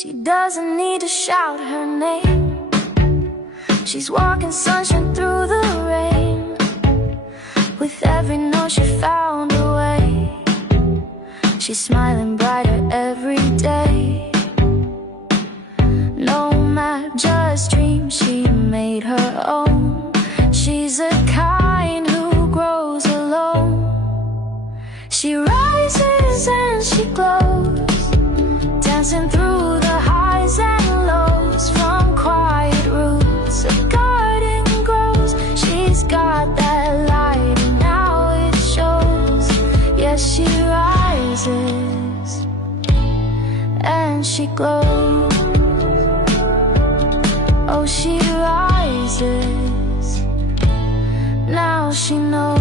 She doesn't need to shout her name. She's walking sunshine through the rain. With every note she found a way. She's smiling brighter every day. Nomad, just dream, she made her own. She's the kind who grows alone. She rises and she glows, dancing through the highs and lows. From quiet roots a garden grows. She's got that light and now it shows. Yes, she rises and she glows. Oh, she rises, now she knows.